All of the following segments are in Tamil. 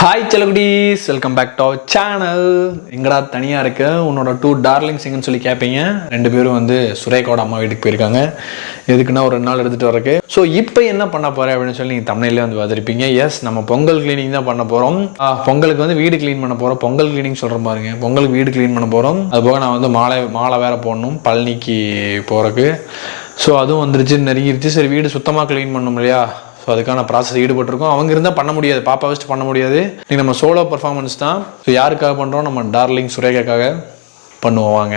Hi செலகுடீஸ் welcome back to our channel எங்கடா தனியாக இருக்க? உன்னோட டூ டார்லிங் எங்கன்னு சொல்லி கேட்பீங்க ரெண்டு பேரும் வந்து சுரேகாவோட அம்மா வீட்டுக்கு போயிருக்காங்க. எதுக்குன்னா ஒரு ரெண்டு நாள் எடுத்துகிட்டு வரக்கு ஸோ இப்போ என்ன பண்ண போகிறேன் அப்படின்னு சொல்லி நீங்கள் தமிழ்லேயே வந்து பார்த்துருப்பீங்க. எஸ் நம்ம பொங்கல் க்ளீனிங் தான் பண்ண போகிறோம் பொங்கலுக்கு வந்து வீடு க்ளீன் பண்ண போகிறோம் பொங்கல் க்ளீனிங் சொல்கிற பாருங்க. பொங்கலுக்கு வீடு க்ளீன் பண்ண போகிறோம் அது போக நான் வந்து மாலை மாலை வேற போடணும். பழனிக்கு போகிறக்கு ஸோ அதுவும் வந்துருச்சு நெருங்கிருச்சு. சரி வீடு சுத்தமாக க்ளீன் பண்ணணும் இல்லையா? ஸோ அதுக்கான ப்ராசஸ் ஈடுபட்டிருக்கோம். அவங்க இருந்தால் பண்ண முடியாது. பாப்பா வச்சுட்டு பண்ண முடியாது. நீங்கள் நம்ம சோலோ பர்ஃபார்மன்ஸ் தான். ஸோ யாருக்காக பண்ணுறோம் நம்ம டார்லிங் சுரேகாக்காக பண்ணுவோம். வாங்க.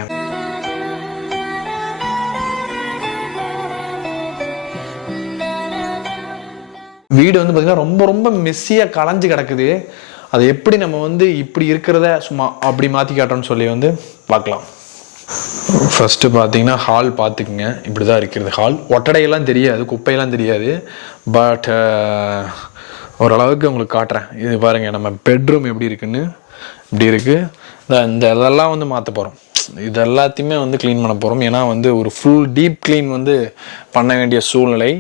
வீடு வந்து பார்த்திங்கன்னா ரொம்ப ரொம்ப மெஸ்ஸியாக களைஞ்சு கிடக்குது. அதை எப்படி நம்ம வந்து இப்படி இருக்கிறத சும்மா அப்படி மாற்றி காட்டுறோம்னு சொல்லி வந்து பார்க்கலாம். ஃபஸ்ட்டு பார்த்தீங்கன்னா ஹால் பார்த்துக்குங்க இப்படி தான் இருக்கிறது ஹால் ஒட்டடையெல்லாம் தெரியாது குப்பையெல்லாம் தெரியாது. பட் uh, ஓரளவுக்கு உங்களுக்கு காட்டுறேன். இது பாருங்கள் நம்ம பெட்ரூம் எப்படி இருக்குன்னு. இப்படி இருக்குது இந்த இதெல்லாம் வந்து மாற்ற போகிறோம் இது எல்லாத்தையுமே வந்து க்ளீன் பண்ண போகிறோம் ஏன்னா வந்து ஒரு ஃபுல் டீப் க்ளீன் வந்து பண்ண வேண்டிய சூழ்நிலை.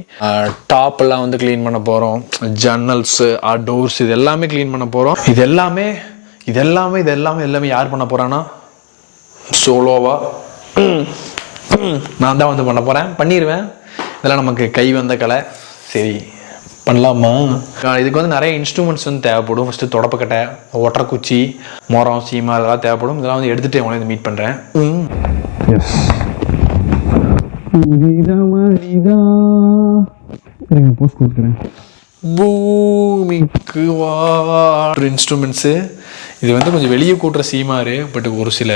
டாப்பெல்லாம் வந்து க்ளீன் பண்ண போகிறோம் ஜன்னல்ஸு டோர்ஸ் இது எல்லாமே க்ளீன் பண்ண போகிறோம் இது எல்லாமே இது எல்லாமே இது எல்லாமே எல்லாமே யார் பண்ண போகிறான்னா சோலோவா நான் தான் வந்து பண்ண போகிறேன் பண்ணிடுவேன் இதெல்லாம் நமக்கு கை வந்த கலை. சரி பண்ணலாமா? இதுக்கு வந்து நிறைய இன்ஸ்ட்ருமெண்ட்ஸ் வந்து தேவைப்படும். ஃபஸ்ட்டு தொடப்பக்கட்டை ஒட்டரைக்குச்சி மரம் சீமா அதெல்லாம் தேவைப்படும். இதெல்லாம் வந்து எடுத்துகிட்டு உங்களை மீட் பண்ணுறேன் எஸ் போஸ்ட் கொடுக்குறேன். பூமிக்கு வாட்ரு இன்ஸ்ட்ருமெண்ட்ஸு இது வந்து கொஞ்சம் வெளியே கூட்டுற சீமாரு பட் ஒரு சில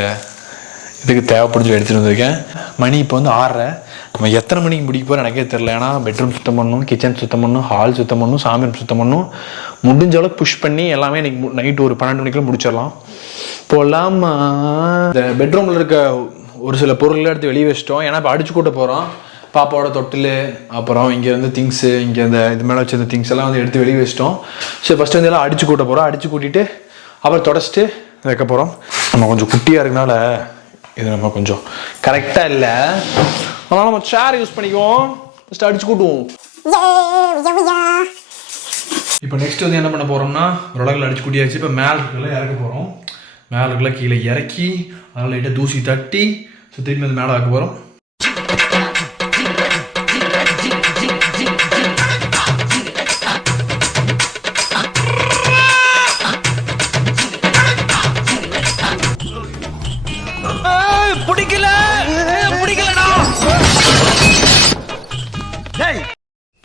இதுக்கு தேவைப்படுது எடுத்துகிட்டு வந்திருக்கேன். மணி இப்போ வந்து ஆறரை. நம்ம எத்தனை மணிக்கு முடிக்க போகிற எனக்கே தெரில ஏன்னா பெட்ரூம் சுத்தம் பண்ணணும் கிச்சன் சுத்தம் பண்ணணும் ஹால் சுத்தம் பண்ணணும் சாமி சுத்தம் பண்ணணும். முடிஞ்ச அளவுக்கு புஷ் பண்ணி எல்லாமே இன்னைக்கு நைட்டு ஒரு பன்னெண்டு மணிக்குள்ள முடிச்சிடலாம். போலாமா? இந்த பெட்ரூமில் இருக்க ஒரு சில பொருள்லாம் எடுத்து வெளியே வச்சிட்டோம். ஏன்னா இப்போ அடிச்சு கூட்ட போகிறோம் பாப்பாவோட தொட்டில் அப்புறம் இங்கே வந்து திங்ஸு இங்கே இந்த இது மேலே வச்சிருந்த திங்ஸ் எல்லாம் வந்து எடுத்து வெளியே வச்சிட்டோம். ஸோ ஃபஸ்ட்டு வந்து எல்லாம் அடிச்சு கூட்ட போகிறோம் அடிச்சு கூட்டிட்டு அப்புறம் தொடச்சிட்டு வைக்க போகிறோம் நம்ம கொஞ்சம் குட்டியாக இருக்கனால இது நம்ம கொஞ்சம் கரெக்டாக இல்லை. அதனால் நம்ம சேர் யூஸ் பண்ணிக்குவோம். ஃபஸ்ட்டு அடிச்சு கூட்டுவோம். இப்போ நெக்ஸ்ட் வந்து என்ன பண்ண போகிறோம்னா உலகில் அடிச்சு கூட்டியாச்சு. இப்போ மேலே இருக்குல்ல இறக்க போகிறோம் மேலே இருக்குல்ல கீழே இறக்கி அதில் லைட்டாக தூசி தட்டி ஸோ திரும்பி வந்து மேலே ஆக்க போகிறோம்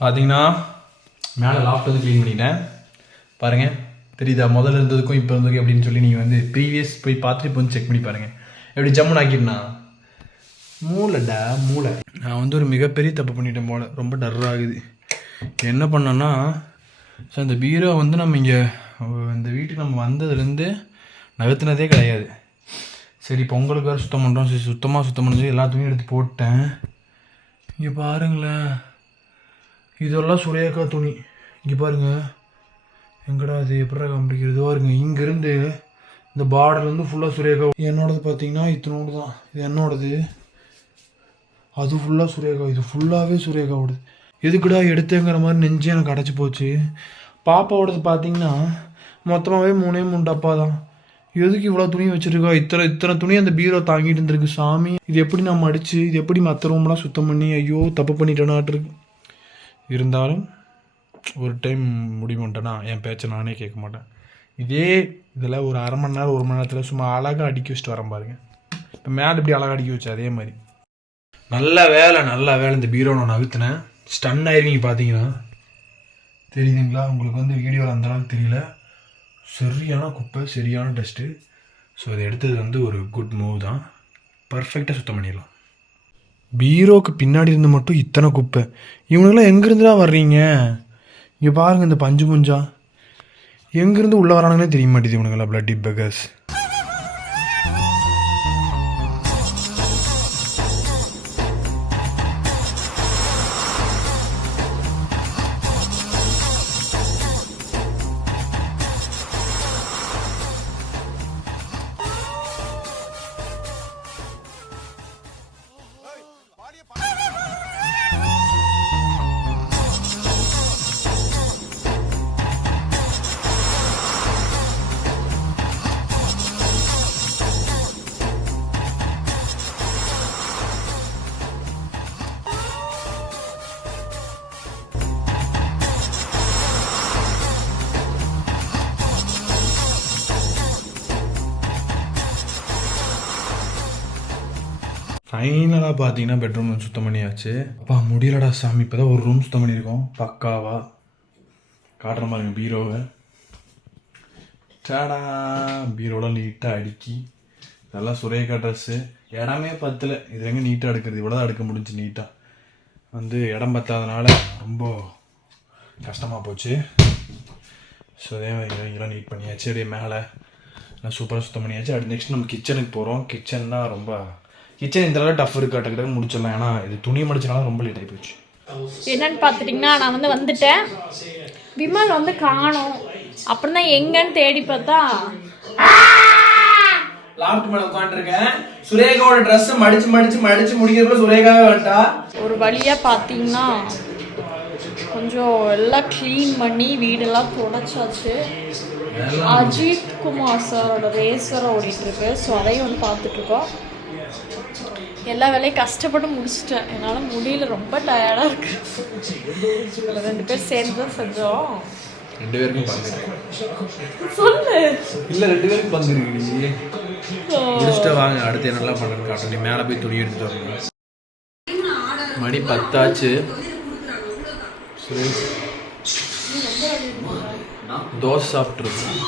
பார்த்தீங்கன்னா மேலே லாஃப்ட் வந்து க்ளீன் பண்ணிட்டேன். பாருங்கள் தெரியுதா? முதல்ல இருந்ததுக்கும் இப்போ இருந்ததுக்கும் அப்படின்னு சொல்லி நீங்கள் வந்து ப்ரீவியஸ் போய் பார்த்துட்டு இப்போ வந்து செக் பண்ணி பாருங்கள் எப்படி ஜம்முன் ஆக்கிடுனா மூளைடா மூளை. நான் வந்து ஒரு மிகப்பெரிய தப்பு பண்ணிட்டேன் போல. ரொம்ப டர் ஆகுது. என்ன பண்ணேன்னா ஸோ இந்த பீரோ வந்து நம்ம இங்கே இந்த வீட்டுக்கு நம்ம வந்ததுலேருந்து நகர்த்தினதே கிடையாது. சரி பொங்கலுக்கு வேறு சுத்தம் பண்ணுறோம் சரி சுத்தமாக சுத்தம் பண்ணி எல்லாத்துக்கும் எல்லா துணியும் எடுத்து போட்டேன். இங்கே பாருங்களேன். இதெல்லாம் சுரேகா துணி. இங்கே பாருங்க. எங்கடா அது எப்படா காமிக்கிறது? பாருங்க இங்கேருந்து இந்த பார்டர்லேருந்து ஃபுல்லாக சுரேகா. என்னோடது பார்த்தீங்கன்னா இத்தனோடு தான். இது என்னோடது? அது ஃபுல்லாக சுரேகா. இது ஃபுல்லாகவே சுரேகாவோடது. எதுக்குடா எடுத்தேங்கிற மாதிரி நெஞ்சு எனக்கு அடைச்சி போச்சு. பாப்பாவோடது பார்த்தீங்கன்னா மொத்தமாகவே மூணே மூணு டப்பா தான். எதுக்கு இவ்வளோ துணி வச்சுருக்கா? இத்தனை இத்தனை துணி அந்த பீரோ தாங்கிட்டு இருந்திருக்கு சாமி. இது எப்படி நான் மடித்து இது எப்படி மற்ற ரூம்லாம் சுத்தம் பண்ணி ஐயோ தப்பு பண்ணிட்டேனாட்டிருக்கு இருந்தாலும் ஒரு டைம் முடிவு பண்ணிட்டேன்னா என் பேச்சை நானே கேட்க மாட்டேன். இதே இதில் ஒரு அரை மணி நேரம் ஒரு மணி நேரத்தில் சும்மா அழகாக அடுக்கி வச்சுட்டு வரேன் பாருங்க. இப்போ மேலே இப்படி அழகாக அடிக்க வச்சு அதே மாதிரி. நல்ல வேலை நல்ல வேலை. இந்த பீரோ நான் நகுத்தினேன் ஸ்டன் ஆயிருவீங்க பார்த்தீங்கன்னா தெரியுதுங்களா? உங்களுக்கு வந்து வீடியோவில் அந்த அளவுக்கு தெரியல. சரியான குப்பை சரியான டஸ்ட்டு ஸோ இதை எடுத்தது வந்து ஒரு குட் மூவ் தான். பர்ஃபெக்டாக சுத்தம் பண்ணிடலாம். பீரோவுக்கு பின்னாடி இருந்து மட்டும் இத்தனை குப்பை. இவனுங்களாம் எங்கேருந்துடா வர்றீங்க? இங்கே பாருங்கள் இந்த பஞ்சு முஞ்சா எங்கேருந்து உள்ளே வரானுங்களே தெரிய மாட்டேது இவனுங்களா பிளட்டி பெகர்ஸ் ஃபைனலாக பார்த்தீங்கன்னா பெட்ரூம் சுத்தம் பண்ணியாச்சு. அப்பா முடியலடா சாமி. இப்போ தான் ஒரு ரூம் சுத்தம் பண்ணியிருக்கோம். பக்காவா. காட்டுற மாதிரி பீரோவை. சேடா பீரோலாம் நீட்டாக அடுக்கி. நல்லா சுரேகா ட்ரெஸ்ஸு இடமே பத்தலை. இது எங்கே நீட்டாக எடுக்கிறது இவ்வளோ தான் எடுக்க முடிஞ்சு நீட்டாக வந்து இடம் பத்தாதனால ரொம்ப கஷ்டமாக போச்சு. ஸோ அதே மாதிரி இதெல்லாம் நீட் பண்ணியாச்சு. அப்படியே மேலே. நான் சூப்பராக சுத்தம் பண்ணியாச்சு. அடுத்து நெக்ஸ்ட் நம்ம கிச்சனுக்கு போகிறோம் கிச்சன் தான் ரொம்ப கிச்சன் இந்த அளவு டஃப் இருக்கு டக்கு முடிச்சிடலாம். ஏன்னா இது துணி மடிச்சனால ரொம்ப லேட் ஆகி போச்சு என்னன்னு பார்த்துட்டிங்கன்னா நான் வந்து வந்துட்டேன். விமல் வந்து காணோம். அப்புறம் தான் எங்கன்னு தேடி பார்த்தா லாஃப்ட் மேலே உட்காந்துருக்கேன் சுரேகாவோட ட்ரெஸ் மடிச்சு மடிச்சு மடிச்சு முடிக்கிறப்ப சுரேகாவே வந்துட்டா. ஒரு வழியாக பார்த்தீங்கன்னா கொஞ்சம் எல்லாம் க்ளீன் பண்ணி வீடெல்லாம் தொடச்சாச்சு. அஜித் குமார் சாரோட ரேசர் ஓடிட்டு இருக்கு. ஸோ அதையும் வந்து பார்த்துட்டு இருக்கோம். எல்லா வேலையும் கஷ்டப்பட்டு முடிச்சிட்டேன். என்னால் முடியல. ரொம்ப டயர்டாக இருக்கு. ரெண்டு பேர் சேர்ந்து தான் செஞ்சோம். ரெண்டு பேருக்கும் சொல்லு. இல்லை ரெண்டு பேருக்கும் பங்கு இருக்கு முடிச்சுட்டு வாங்க. அடுத்து என்னெல்லாம் பண்ணுறது காட்டும். நீ மேலே போய் துணி எடுத்துட்டு வரணும் மணி பத்தாச்சு. தோசை சாப்பிட்ருக்கோம்